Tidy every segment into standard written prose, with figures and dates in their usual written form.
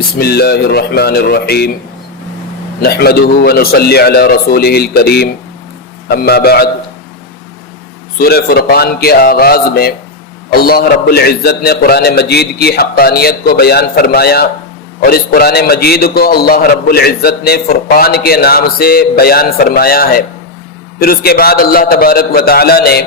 بسم اللہ الرحمن الرحیم نحمده ونصلی علی رسولہ الکریم اما بعد۔ سورہ فرقان کے آغاز میں اللہ رب العزت نے قرآن مجید کی حقانیت کو بیان فرمایا، اور اس قرآن مجید کو اللہ رب العزت نے فرقان کے نام سے بیان فرمایا ہے۔ پھر اس کے بعد اللہ تبارک و تعالی نے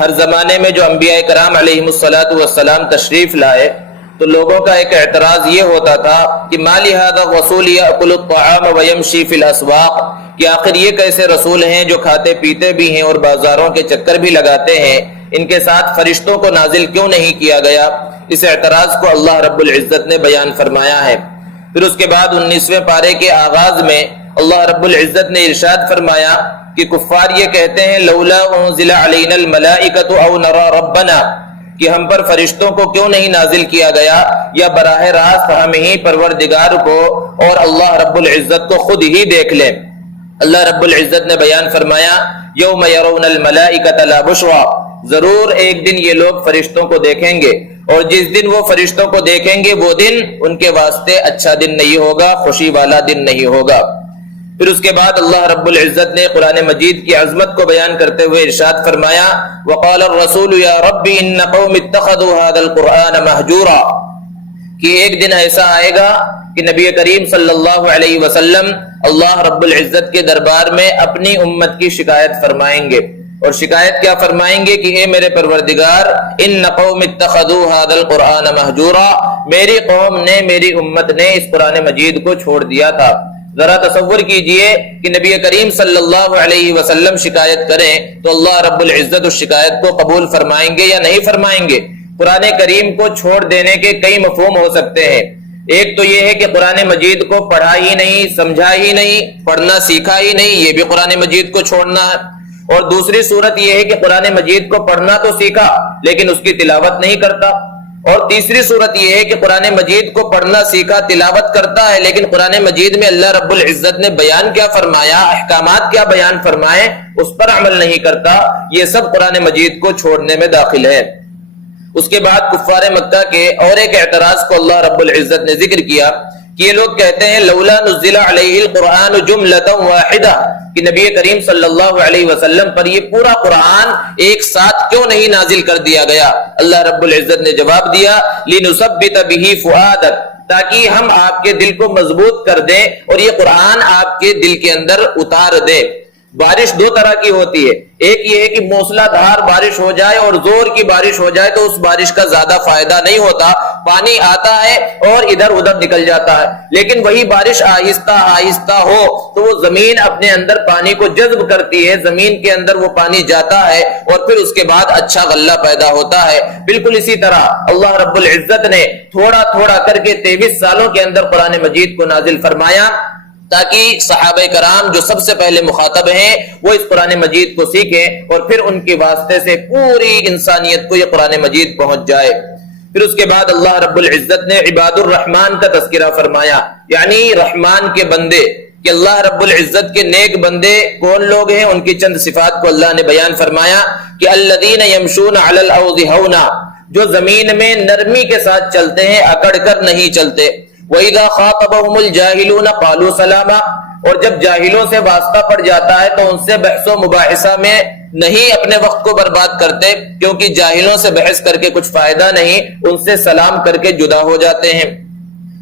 ہر زمانے میں جو انبیاء کرام علیہم الصلاۃ والسلام تشریف لائے تو لوگوں کا ایک اعتراض یہ ہوتا تھا کہ ما لہذا الرسول یأکل الطعام ویمشی فی الاسواق، کہ آخر یہ کیسے رسول ہیں جو کھاتے پیتے بھی ہیں اور بازاروں کے چکر بھی لگاتے ہیں، ان کے ساتھ فرشتوں کو نازل کیوں نہیں کیا گیا؟ اس اعتراض کو اللہ رب العزت نے بیان فرمایا ہے۔ پھر اس کے بعد 19ویں پارے کے آغاز میں اللہ رب العزت نے ارشاد فرمایا کہ کفار یہ کہتے ہیں لولا انزل علینا الملائکۃ او نرى ربنا، کہ ہم پر فرشتوں کو کیوں نہیں نازل کیا گیا، یا براہ راست ہم ہی پروردگار کو اور اللہ رب العزت کو خود ہی دیکھ لیں۔ اللہ رب العزت نے بیان فرمایا یوم یرون الملائکۃ لا بشری، ضرور ایک دن یہ لوگ فرشتوں کو دیکھیں گے، اور جس دن وہ فرشتوں کو دیکھیں گے وہ دن ان کے واسطے اچھا دن نہیں ہوگا، خوشی والا دن نہیں ہوگا۔ پھر اس کے بعد اللہ رب العزت نے قرآن مجید کی عظمت کو بیان کرتے ہوئے ارشاد فرمایا وقال الرسول یا رب ان قوم اتخذوا هذا القرآن مہجورا، کہ ایک دن ایسا آئے گا کہ نبی کریم صلی اللہ علیہ وسلم اللہ رب العزت کے دربار میں اپنی امت کی شکایت فرمائیں گے، اور شکایت کیا فرمائیں گے کہ اے میرے پروردگار ان قوم اتخذوا هذا القرآن مہجورا، میری قوم نے، میری امت نے اس قرآن مجید کو چھوڑ دیا تھا۔ ذرا تصور کیجئے کہ نبی کریم صلی اللہ علیہ وسلم شکایت کریں تو اللہ رب العزت اس شکایت کو قبول فرمائیں گے یا نہیں فرمائیں گے؟ قرآن کریم کو چھوڑ دینے کے کئی مفہوم ہو سکتے ہیں۔ ایک تو یہ ہے کہ قرآن مجید کو پڑھا ہی نہیں، سمجھا ہی نہیں، پڑھنا سیکھا ہی نہیں، یہ بھی قرآن مجید کو چھوڑنا ہے۔ اور دوسری صورت یہ ہے کہ قرآن مجید کو پڑھنا تو سیکھا لیکن اس کی تلاوت نہیں کرتا۔ اور تیسری صورت یہ ہے کہ قرآن مجید کو پڑھنا سیکھا، تلاوت کرتا ہے، لیکن قرآن مجید میں اللہ رب العزت نے بیان کیا فرمایا، احکامات کیا بیان فرمائے، اس پر عمل نہیں کرتا۔ یہ سب قرآن مجید کو چھوڑنے میں داخل ہے۔ اس کے بعد کفار مکہ کے اور ایک اعتراض کو اللہ رب العزت نے ذکر کیا کہ یہ لوگ کہتے ہیں لولا نزل علیہ القرآن جملۃ واحدہ، کہ نبی کریم صلی اللہ علیہ وسلم پر یہ پورا قرآن ایک ساتھ کیوں نہیں نازل کر دیا گیا؟ اللہ رب العزت نے جواب دیا لنثبت به فؤادک، تاکہ ہم آپ کے دل کو مضبوط کر دیں اور یہ قرآن آپ کے دل کے اندر اتار دیں۔ بارش دو طرح کی ہوتی ہے، ایک یہ ہے کہ موسلا دھار بارش ہو جائے اور زور کی بارش ہو جائے تو اس بارش کا زیادہ فائدہ نہیں ہوتا، پانی آتا ہے اور ادھر ادھر نکل جاتا ہے، لیکن وہی بارش آہستہ آہستہ ہو تو وہ زمین اپنے اندر پانی کو جذب کرتی ہے، زمین کے اندر وہ پانی جاتا ہے اور پھر اس کے بعد اچھا غلہ پیدا ہوتا ہے۔ بالکل اسی طرح اللہ رب العزت نے تھوڑا تھوڑا کر کے 23 سالوں کے اندر قرآن مجید کو نازل فرمایا تاکہ صحابہ کرام جو سب سے پہلے مخاطب ہیں وہ اس قرآن مجید کو سیکھیں اور پھر ان کے واسطے سے پوری انسانیت کو یہ قرآن مجید پہنچ جائے۔ پھر اس کے بعد اللہ رب العزت نے عباد الرحمن کا تذکرہ فرمایا، یعنی رحمان کے بندے، کہ اللہ رب العزت کے نیک بندے کون لوگ ہیں، ان کی چند صفات کو اللہ نے بیان فرمایا کہ الذین یمشون علی الارض ہونا، جو زمین میں نرمی کے ساتھ چلتے ہیں، اکڑ کر نہیں چلتے۔ وَإِذَا خَاطَبَهُمُ الْجَاهِلُونَ قَالُوا سَلَامًا، اور جب جاہلوں سے واسطہ پڑ جاتا ہے تو ان سے بحث و مباحثہ میں نہیں اپنے وقت کو برباد کرتے، کیونکہ جاہلوں سے بحث کر کے کچھ فائدہ نہیں، ان سے سلام کر کے جدا ہو جاتے ہیں۔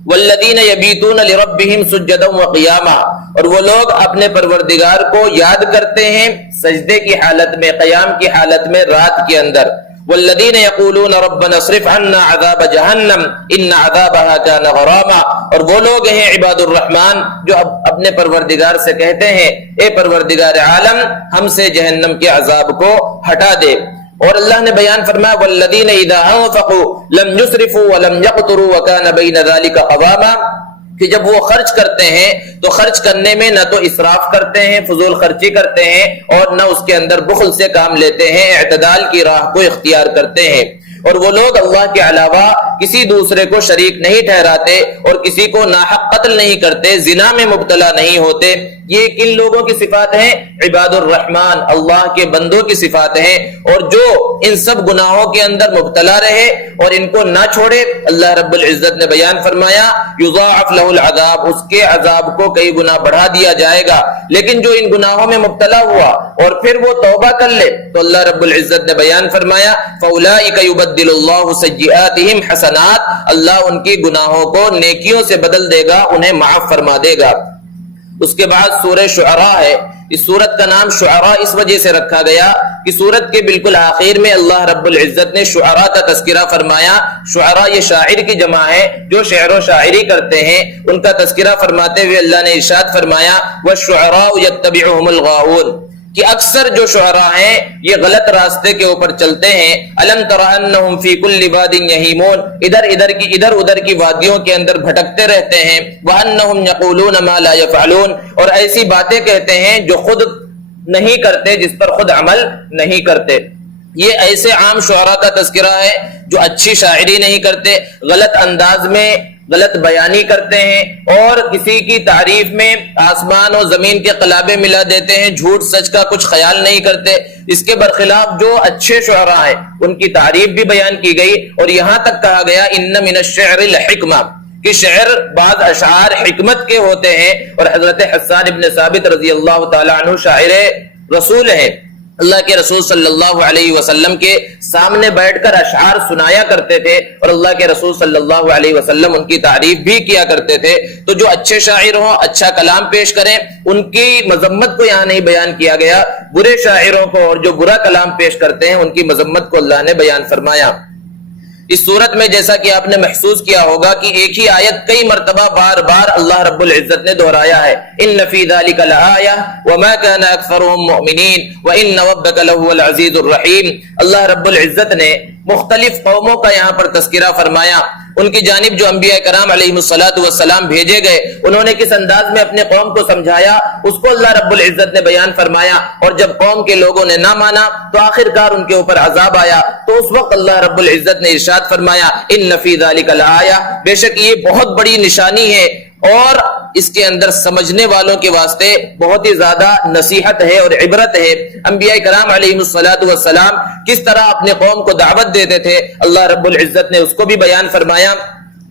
وَالَّذِينَ يَبِيتُونَ لِرَبِّهِمْ سُجَّدًا وَقِيَامًا، اور وہ لوگ اپنے پروردگار کو یاد کرتے ہیں سجدے کی حالت میں، قیام کی حالت میں، رات کے اندر۔ والذین یقولون ربنا اصرف عنا عذاب جہنم ان عذابها كان غراما، اور وہ لوگ ہیں عباد الرحمن جو اپنے پروردگار سے کہتے ہیں اے پروردگار عالم ہم سے جہنم کے عذاب کو ہٹا دے۔ اور اللہ نے بیان فرمایا والذین اذا انفقوا لم يسرفوا ولم يقتروا وكان بين ذلك قواما، کہ جب وہ خرچ کرتے ہیں تو خرچ کرنے میں نہ تو اسراف کرتے ہیں، فضول خرچی کرتے ہیں، اور نہ اس کے اندر بخل سے کام لیتے ہیں، اعتدال کی راہ کو اختیار کرتے ہیں۔ اور وہ لوگ اللہ کے علاوہ کسی دوسرے کو شریک نہیں ٹھہراتے اور کسی کو ناحق قتل نہیں کرتے، زنا میں مبتلا نہیں ہوتے۔ یہ کن لوگوں کی صفات ہیں؟ عباد الرحمن، اللہ کے بندوں کی صفات ہیں۔ اور جو ان سب گناہوں کے اندر مبتلا رہے اور ان کو نہ چھوڑے، اللہ رب العزت نے بیان فرمایا یضاعف له العذاب، اس کے عذاب کو کئی گنا بڑھا دیا جائے گا۔ لیکن جو ان گناہوں میں مبتلا ہوا اور پھر وہ توبہ کر لے تو اللہ رب العزت نے بیان فرمایا فاولئک یبدل اللہ سیئاتہم حسنات، اللہ ان کی گناہوں کو نیکیوں سے بدل دے گا، انہیں معاف فرما دے گا۔ اس کے بعد سورہ شعراء ہے۔ اس سورت کا نام شعراء اس وجہ سے رکھا گیا کہ سورت کے بالکل آخر میں اللہ رب العزت نے شعراء کا تذکرہ فرمایا۔ شعراء یہ شاعر کی جمع ہے جو شعر و شاعری کرتے ہیں، ان کا تذکرہ فرماتے ہوئے اللہ نے ارشاد فرمایا وَالشُّعَرَاءُ يَتَّبِعُهُمُ الْغَاوُونَ، کہ اکثر جو شعراء ہیں یہ غلط راستے کے اوپر چلتے ہیں۔ الم تر انہم فی کل واد یہیمون، ادھر ادھر کی وادیوں کے اندر بھٹکتے رہتے ہیں۔ وانہم یقولون ما لا یفعلون، اور ایسی باتیں کہتے ہیں جو خود نہیں کرتے، جس پر خود عمل نہیں کرتے۔ یہ ایسے عام شعراء کا تذکرہ ہے جو اچھی شاعری نہیں کرتے، غلط انداز میں غلط بیانی کرتے ہیں اور کسی کی تعریف میں آسمان و زمین کے قلابے ملا دیتے ہیں، جھوٹ سچ کا کچھ خیال نہیں کرتے۔ اس کے برخلاف جو اچھے شعراء ہیں ان کی تعریف بھی بیان کی گئی، اور یہاں تک کہا گیا ان من الشعر الحکمہ، کہ شعر بعض اشعار حکمت کے ہوتے ہیں۔ اور حضرت حسان ابن ثابت رضی اللہ تعالی عنہ شاعر رسول ہیں، اللہ کے رسول صلی اللہ علیہ وسلم کے سامنے بیٹھ کر اشعار سنایا کرتے تھے، اور اللہ کے رسول صلی اللہ علیہ وسلم ان کی تعریف بھی کیا کرتے تھے۔ تو جو اچھے شاعر ہوں، اچھا کلام پیش کریں، ان کی مذمت کو یہاں نہیں بیان کیا گیا۔ برے شاعروں کو اور جو برا کلام پیش کرتے ہیں ان کی مذمت کو اللہ نے بیان فرمایا۔ اس صورت میں جیسا کہ آپ نے محسوس کیا ہوگا کہ ایک ہی آیت کئی مرتبہ بار بار اللہ رب العزت نے دہرایا ہے، ان فی ذلک لآیہ وما کان اکثرهم مؤمنین وان ربک لہو العزیز الرحیم۔ اللہ رب العزت نے مختلف قوموں کا یہاں پر تذکرہ فرمایا، ان کی جانب جو انبیاء کرام علیہ الصلوۃ والسلام بھیجے گئے انہوں نے کس انداز میں اپنے قوم کو سمجھایا اس کو اللہ رب العزت نے بیان فرمایا۔ اور جب قوم کے لوگوں نے نہ مانا تو آخرکار ان کے اوپر عذاب آیا، تو اس وقت اللہ رب العزت نے ارشاد فرمایا ان فی ذلک لآیہ، بے شک یہ بہت بڑی نشانی ہے اور اس کے اندر سمجھنے والوں کے واسطے بہت ہی زیادہ نصیحت ہے اور عبرت ہے۔ انبیاء کرام علیہ الصلوۃ والسلام کس طرح اپنے قوم کو دعوت دیتے تھے، اللہ رب العزت نے اس کو بھی بیان فرمایا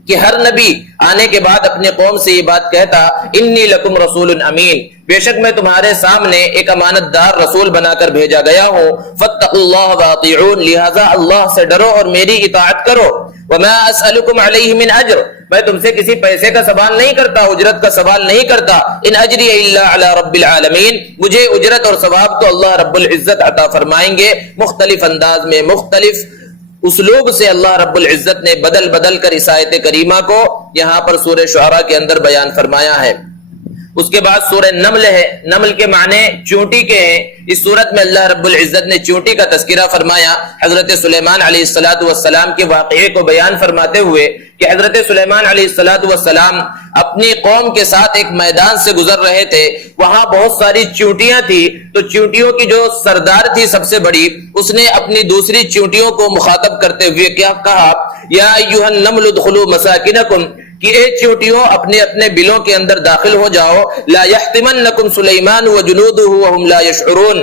کہ ہر نبی آنے کے بعد اپنے قوم سے یہ بات کہتا انی لکم رسول امین، بے شک میں تمہارے سامنے ایک امانت دار رسول بنا کر بھیجا گیا ہوں، فاتقوا اللہ واطیعون، لہذا اللہ سے ڈرو اور میری اطاعت کرو۔ وما اسألکم علیہ من اجر، میں تم سے کسی پیسے کا سوال نہیں کرتا، اجرت کا سوال نہیں کرتا۔ ان اجری الا علی رب العالمین، مجھے اجرت اور ثواب تو اللہ رب العزت عطا فرمائیں گے۔ مختلف انداز میں مختلف اسلوب سے اللہ رب العزت نے بدل بدل کر اس آیت کریمہ کو یہاں پر سورہ شعراء کے اندر بیان فرمایا ہے۔ اس کے بعد سورہ نمل ہے، نمل کے معنی چونٹی کے ہیں۔ اس صورت میں اللہ رب العزت نے چونٹی کا تذکرہ فرمایا، حضرت سلیمان علیہ السلام کے واقعے کو بیان فرماتے ہوئے کہ حضرت سلیمان علیہ السلام اپنی قوم کے ساتھ ایک میدان سے گزر رہے تھے، وہاں بہت ساری چونٹیاں تھی، تو چونٹیوں کی جو سردار تھی سب سے بڑی، اس نے اپنی دوسری چونٹیوں کو مخاطب کرتے ہوئے کیا کہا، یا ایھا النمل ادخلوا مساکنکم، کہ اے چونٹیوں اپنے اپنے بلوں کے اندر داخل ہو جاؤ، لا یحطمنکم سلیمان وجنودہ وہم لا یشعرون،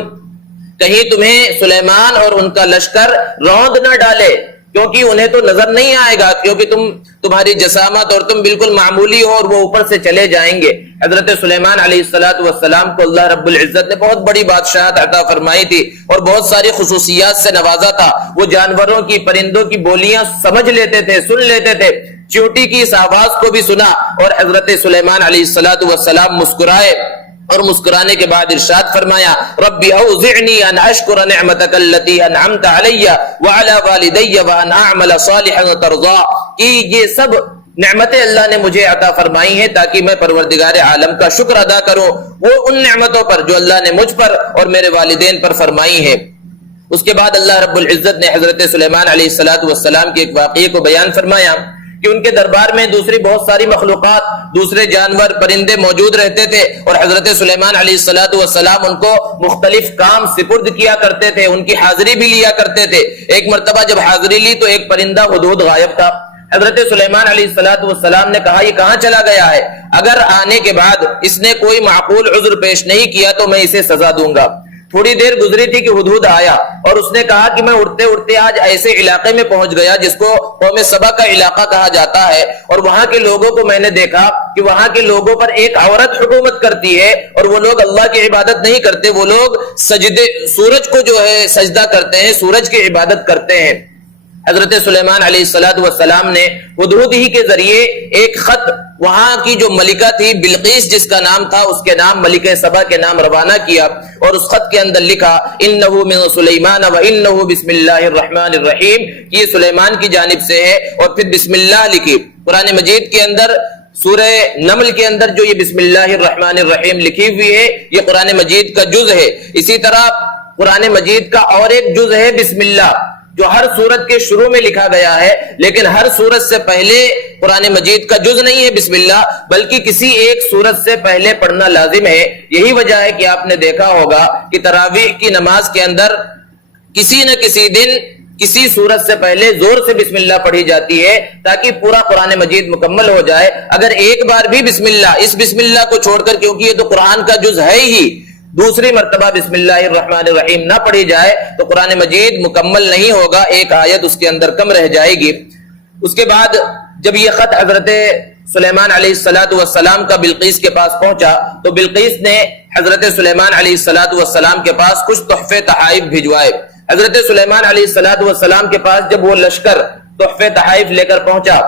کہیں تمہیں سلیمان اور ان کا لشکر روند نہ ڈالے، کیونکہ انہیں تو نظر نہیں آئے گا، کیونکہ تمہاری جسامت اور تم بالکل معمولی ہو اور وہ اوپر سے چلے جائیں گے۔ حضرت سلیمان علیہ السلام کو اللہ رب العزت نے بہت بڑی بادشاہت عطا فرمائی تھی اور بہت ساری خصوصیات سے نوازا تھا۔ وہ جانوروں کی، پرندوں کی بولیاں سمجھ لیتے تھے، سن لیتے تھے، چونٹی کی اس آواز کو بھی سنا اور حضرت سلیمان علیہ السلام مسکرائے، اور مسکرانے کے بعد ارشاد فرمایا رب اوزعنی ان اشکر نعمتک التي انعمت علی وعلی والدی وان اعمل صالحا ترضا، کہ یہ سب نعمتیں اللہ نے مجھے عطا فرمائی ہیں تاکہ میں پروردگار عالم کا شکر ادا کروں، وہ ان نعمتوں پر جو اللہ نے مجھ پر اور میرے والدین پر فرمائی ہیں۔ اس کے بعد اللہ رب العزت نے حضرت سلیمان علیہ السلام کے ایک واقعے کو بیان فرمایا کہ ان کے دربار میں دوسری بہت ساری مخلوقات، دوسرے جانور، پرندے موجود رہتے تھے، اور حضرت سلیمان علیہ السلام ان کو مختلف کام سپرد کیا کرتے تھے، ان کی حاضری بھی لیا کرتے تھے۔ ایک مرتبہ جب حاضری لی تو ایک پرندہ ہدہد غائب تھا، حضرت سلیمان علیہ السلام نے کہا یہ کہاں چلا گیا ہے؟ اگر آنے کے بعد اس نے کوئی معقول عذر پیش نہیں کیا تو میں اسے سزا دوں گا۔ تھوڑی دیر گزری تھی کہ ہدہد آیا اور اس نے کہا کہ میں اڑتے اڑتے آج ایسے علاقے میں پہنچ گیا جس کو قوم سبا کا علاقہ کہا جاتا ہے، اور وہاں کے لوگوں کو میں نے دیکھا کہ وہاں کے لوگوں پر ایک عورت حکومت کرتی ہے، اور وہ لوگ اللہ کی عبادت نہیں کرتے، وہ لوگ سورج کو جو ہے سجدہ کرتے ہیں، سورج کی عبادت کرتے ہیں۔ حضرت سلیمان علیہ السلام نے ہدہد ہی کے ذریعے ایک خط وہاں کی جو ملکہ تھی بلقیس جس کا نام تھا، اس کے نام ملکہ سبا کے نام روانہ کیا، اور اس خط کے اندر لکھا انہو من سلیمان و انہو بسم اللہ الرحمن الرحیم، یہ سلیمان کی جانب سے ہے، اور پھر بسم اللہ لکھی۔ قرآن مجید کے اندر سورہ نمل کے اندر جو یہ بسم اللہ الرحمن الرحیم لکھی ہوئی ہے یہ قرآن مجید کا جز ہے۔ اسی طرح قرآن مجید کا اور ایک جز ہے بسم اللہ، جو ہر سورت کے شروع میں لکھا گیا ہے، لیکن ہر سورت سے پہلے قرآن مجید کا جز نہیں ہے بسم اللہ، بلکہ کسی ایک سورت سے پہلے پڑھنا لازم ہے۔ یہی وجہ ہے کہ آپ نے دیکھا ہوگا کہ تراویح کی نماز کے اندر کسی نہ کسی دن کسی سورت سے پہلے زور سے بسم اللہ پڑھی جاتی ہے تاکہ پورا قرآن مجید مکمل ہو جائے۔ اگر ایک بار بھی بسم اللہ کو چھوڑ کر، کیونکہ یہ تو قرآن کا جز ہے ہی، دوسری مرتبہ بسم اللہ الرحمن الرحیم نہ پڑھی جائے تو قرآن مجید مکمل نہیں ہوگا، ایک آیت اس کے اندر کم رہ جائے گی۔ اس کے بعد جب یہ خط حضرت سلیمان علیہ السلام کا بلقیس کے پاس پہنچا تو بلقیس نے حضرت سلیمان علیہ السلام کے پاس کچھ تحفے تحائف بھجوائے۔ حضرت سلیمان علیہ السلام کے پاس جب وہ لشکر تحفے تحائف لے کر پہنچا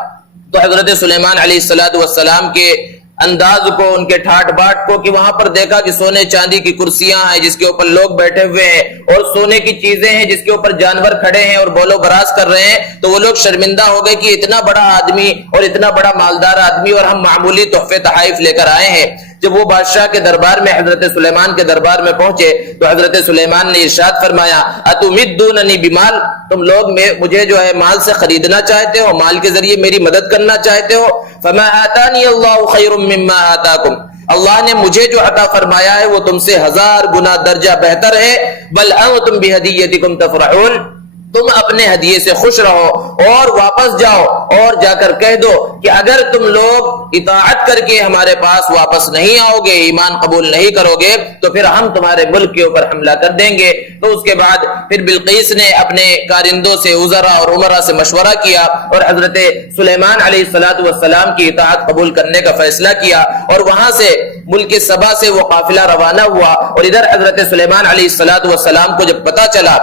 تو حضرت سلیمان علیہ السلام کے انداز کو، ان کے ٹھاٹ باٹ کو، کہ وہاں پر دیکھا کہ سونے چاندی کی کرسیاں ہیں جس کے اوپر لوگ بیٹھے ہوئے ہیں، اور سونے کی چیزیں ہیں جس کے اوپر جانور کھڑے ہیں اور بول و براز کر رہے ہیں، تو وہ لوگ شرمندہ ہو گئے کہ اتنا بڑا آدمی اور اتنا بڑا مالدار آدمی اور ہم معمولی تحفے تحائف لے کر آئے ہیں۔ جب وہ بادشاہ کے دربار میں حضرت سلیمان کے دربار میں پہنچے تو حضرت سلیمان نے ارشاد فرمایا اتمدوننی بمال، تم لوگ مجھے جو ہے مال سے خریدنا چاہتے ہو، مال کے ذریعے میری مدد کرنا چاہتے ہو؟ فما آتانی اللہ خیر مما آتاکم، اللہ نے مجھے جو عطا فرمایا ہے وہ تم سے 1000 گنا درجہ بہتر ہے۔ بل انتم بہدیتکم تفرحون، تم اپنے ہدیے سے خوش رہو اور واپس جاؤ اور جا کر کہہ دو کہ اگر تم لوگ اطاعت کر کے ہمارے پاس واپس نہیں آؤ گے، ایمان قبول نہیں کرو گے، تو پھر ہم تمہارے ملک کے اوپر حملہ کر دیں گے۔ تو اس کے بعد پھر بلقیس نے اپنے کارندوں سے، وزراء اور عمراء سے مشورہ کیا اور حضرت سلیمان علیہ السلام کی اطاعت قبول کرنے کا فیصلہ کیا، اور وہاں سے ملک سبا سے وہ قافلہ روانہ ہوا۔ اور ادھر حضرت سلیمان علیہ السلام کو جب پتہ چلا،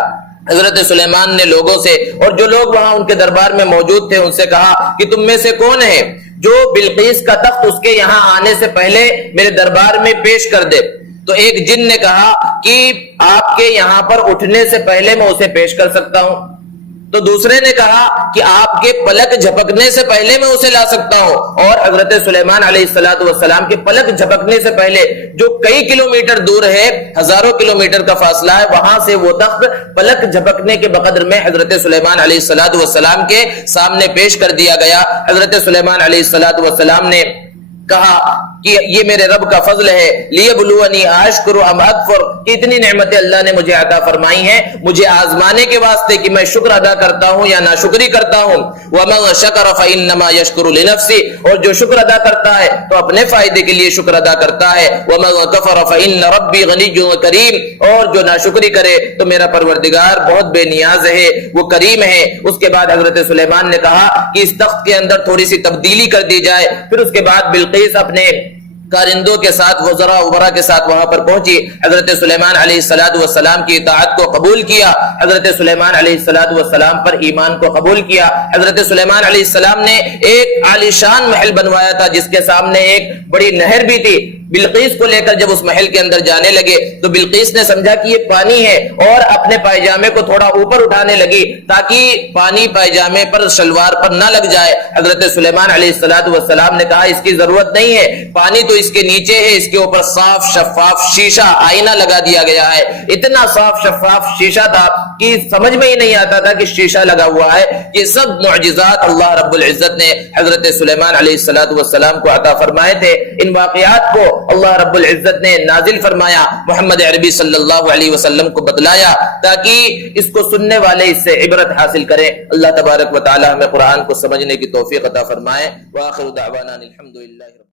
حضرت سلیمان نے لوگوں سے، اور جو لوگ وہاں ان کے دربار میں موجود تھے، ان سے کہا کہ تم میں سے کون ہے جو بلقیس کا تخت اس کے یہاں آنے سے پہلے میرے دربار میں پیش کر دے؟ تو ایک جن نے کہا کہ آپ کے یہاں پر اٹھنے سے پہلے میں اسے پیش کر سکتا ہوں۔ تو دوسرے نے کہا کہ آپ کے پلک جھپکنے سے پہلے میں اسے لا سکتا ہوں۔ اور حضرت سلیمان علیہ السلام کے پلک جھپکنے سے پہلے، جو کئی کلومیٹر دور ہے، 1000 کلومیٹر کا فاصلہ ہے، وہاں سے وہ تخت پلک جھپکنے کے بقدر میں حضرت سلیمان علیہ السلام کے سامنے پیش کر دیا گیا۔ حضرت سلیمان علیہ السلام نے کہا کہ یہ میرے رب کا فضل ہے، لیبلونی اشکر ام اکفر، کہ اتنی نعمتیں اللہ نے مجھے عطا فرمائی ہیں مجھے آزمانے کے واسطے کہ میں شکر ادا کرتا ہوں یا ناشکری کرتا ہوں۔ ومن شکر فانما یشکر لنفسہ، اور جو شکر ادا کرتا ہے تو اپنے فائدے کے لیے شکر ادا کرتا ہے۔ ومن کفر فان ربی غنی کریم، اور جو ناشکری کرے تو میرا پروردگار بہت بے نیاز ہے، وہ کریم ہے۔ اس کے بعد حضرت سلیمان نے کہا کہ اس تخت کے اندر تھوڑی سی تبدیلی کر دی جائے۔ پھر اس کے بعد بلقیس اپنے کارندوں کے ساتھ، وزراء عمراء کے ساتھ وہاں پر پہنچی، حضرت سلیمان علیہ السلام کی اطاعت کو قبول کیا، حضرت سلیمان علیہ السلام پر ایمان کو قبول کیا۔ حضرت سلیمان علیہ السلام نے ایک عالیشان محل بنوایا تھا جس کے سامنے ایک بڑی نہر بھی تھی۔ بلقیس کو لے کر جب اس محل کے اندر جانے لگے تو بلقیس نے سمجھا کہ یہ پانی ہے، اور اپنے پائجامے کو تھوڑا اوپر اٹھانے لگی تاکہ پانی پائجامے پر، شلوار پر نہ لگ جائے۔ حضرت سلیمان علیہ السلام نے کہا اس کی ضرورت نہیں ہے، پانی تو اس کے نیچے ہے، اس کے اوپر صاف شفاف شیشہ آئینہ لگا دیا گیا ہے۔ اتنا صاف شفاف شیشہ تھا کہ سمجھ میں ہی نہیں آتا تھا کہ شیشہ لگا ہوا ہے۔ یہ سب معجزات اللہ رب العزت نے حضرت سلیمان علیہ السلام کو عطا فرمائے تھے۔ ان واقعات کو اللہ رب العزت نے نازل فرمایا، محمد عربی صلی اللہ علیہ وسلم کو بتلایا تاکہ اس کو سننے والے اس سے عبرت حاصل کریں۔ اللہ تبارک و تعالی ہمیں قرآن کو سمجھنے کی توفیق عطا فرمائے۔ وآخر دعوانا الحمدللہ۔